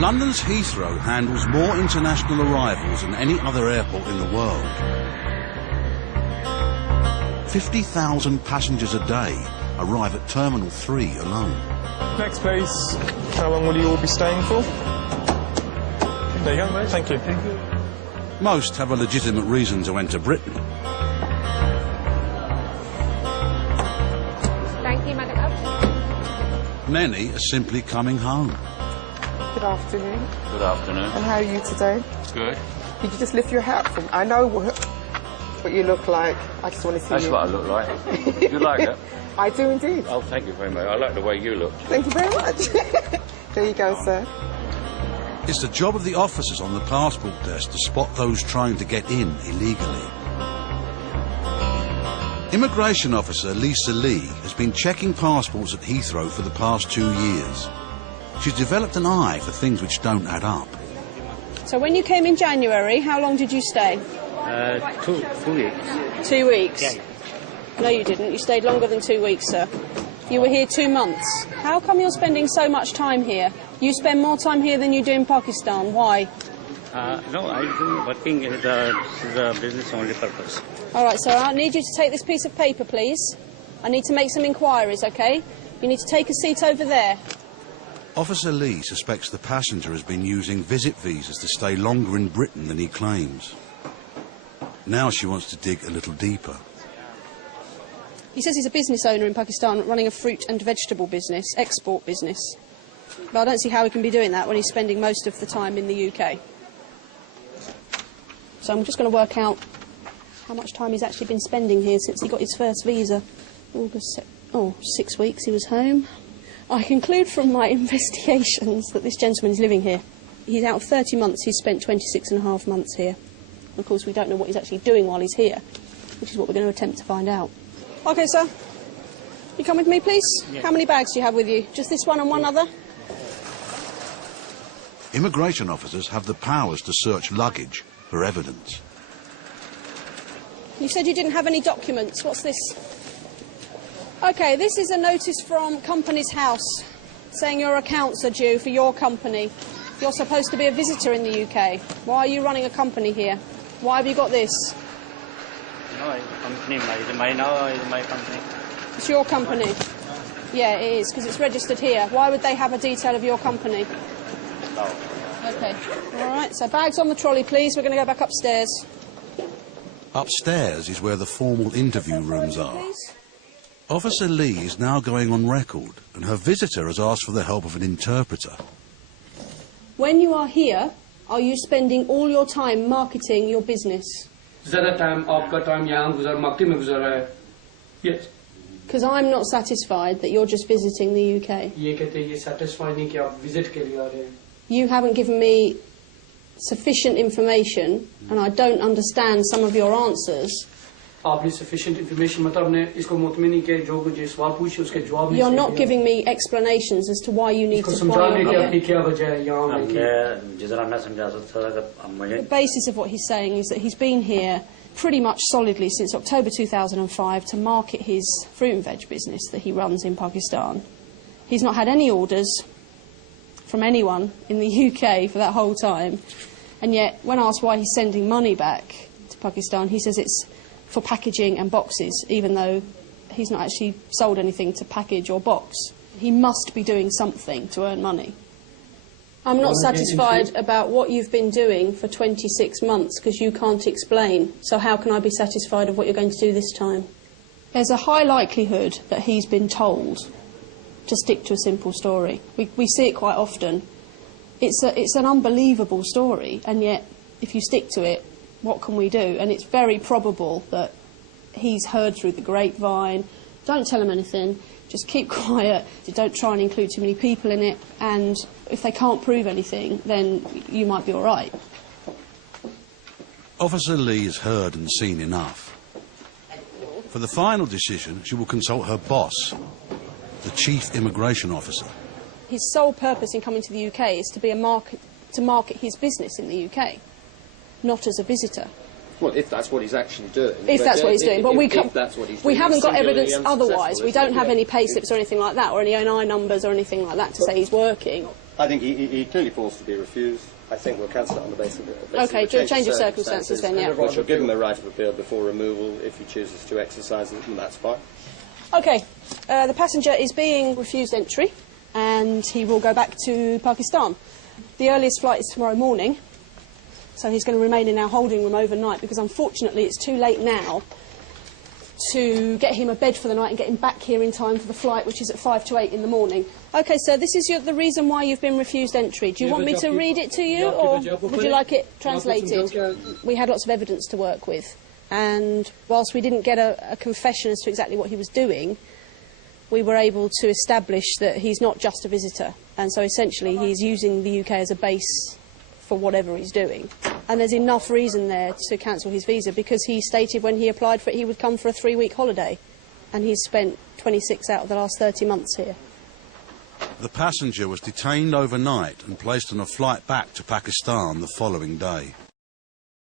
London's Heathrow handles more international arrivals than any other airport in the world. 50,000 passengers a day arrive at Terminal 3 alone. Next place, how long will you all be staying for? There you go, thank you. Thank you. Most have a legitimate reason to enter Britain. Thank you, Madam. Many are simply coming home. Good afternoon. Good afternoon. And how are you today? Good. Did you just lift your hat from? I know what you look like. I just want to see That's you. what I look like. You like it? I do indeed. Oh, thank you very much. I like the way you look. Thank you very much. There you go, sir. It's the job of the officers on the passport desk to spot those trying to get in illegally. Immigration officer Lisa Lee has been checking passports at Heathrow for the past 2 years. She's developed an eye for things which don't add up. So when you came in January, how long did you stay? 2 weeks. 2 weeks? Yeah. No, you didn't. You stayed longer than 2 weeks, sir. You were here 2 months. How come you're spending so much time here? You spend more time here than you do in Pakistan. Why? No, I do working is a business only purpose. All right, sir, I need you to take this piece of paper, please. I need to make some inquiries, OK? You need to take a seat over there. Officer Lee suspects the passenger has been using visit visas to stay longer in Britain than he claims. Now she wants to dig a little deeper. He says he's a business owner in Pakistan running a fruit and vegetable business, export business. But I don't see how he can be doing that when he's spending most of the time in the UK. So I'm just going to work out how much time he's actually been spending here since he got his first visa. August, 6 weeks he was home. I conclude from my investigations that this gentleman is living here. He's out of 30 months, he's spent 26.5 months here. Of course, we don't know what he's actually doing while he's here, which is what we're going to attempt to find out. OK, sir. You come with me, please? Yeah. How many bags do you have with you? Just this one and one other? Immigration officers have the powers to search luggage for evidence. You said you didn't have any documents. What's this? OK, this is a notice from Company's House saying your accounts are due for your company. You're supposed to be a visitor in the UK. Why are you running a company here? Why have you got this? No, it's a company. It's my company. It's your company? Yeah, it is, because it's registered here. Why would they have a detail of your company? No. OK. All right, so bags on the trolley, please. We're going to go back upstairs. Upstairs is where the formal interview rooms are. Officer Lee is now going on record, and her visitor has asked for the help of an interpreter. When you are here, are you spending all your time marketing your business? Yes. Because I'm not satisfied that you're just visiting the UK. You haven't given me sufficient information, and I don't understand some of your answers. You're not giving me explanations as to why you need to fly here. The basis of what he's saying is that he's been here pretty much solidly since October 2005 to market his fruit and veg business that he runs in Pakistan. He's not had any orders from anyone in the UK for that whole time, and yet when asked why he's sending money back to Pakistan, he says it's for packaging and boxes, even though he's not actually sold anything to package or box. He must be doing something to earn money. I'm not satisfied about what you've been doing for 26 months because you can't explain. So how can I be satisfied of what you're going to do this time? There's a high likelihood that he's been told to stick to a simple story. We see it quite often. It's an unbelievable story, and yet if you stick to it, what can we do? And it's very probable that he's heard through the grapevine. Don't tell him anything. Just keep quiet. Don't try and include too many people in it. And if they can't prove anything, then you might be all right. Officer Lee has heard and seen enough. For the final decision, she will consult her boss, the Chief Immigration Officer. His sole purpose in coming to the UK is to market his business in the UK, not as a visitor. Well, if that's what he's actually doing. If that's what he's doing. But we haven't got evidence unsuccessful, otherwise. We don't have any pay slips or anything like that, or any NI numbers or anything like that to say he's working. I think he clearly falls to be refused. I think we'll cancel it on the basis of Okay, do a change of circumstances then, yeah. Which will give him the right of appeal before removal if he chooses to exercise it, and that's fine. Okay, the passenger is being refused entry, and he will go back to Pakistan. The earliest flight is tomorrow morning, so he's going to remain in our holding room overnight, because unfortunately it's too late now to get him a bed for the night and get him back here in time for the flight, which is at 5 to 8 in the morning. Okay, sir, this is the reason why you've been refused entry. Do you want me to read it to you, or would you like it translated? We had lots of evidence to work with, and whilst we didn't get a confession as to exactly what he was doing, we were able to establish that he's not just a visitor, and so essentially he's using the UK as a base for whatever he's doing. And there's enough reason there to cancel his visa, because he stated when he applied for it he would come for a 3-week holiday, and he's spent 26 out of the last 30 months here. The passenger was detained overnight and placed on a flight back to Pakistan the following day.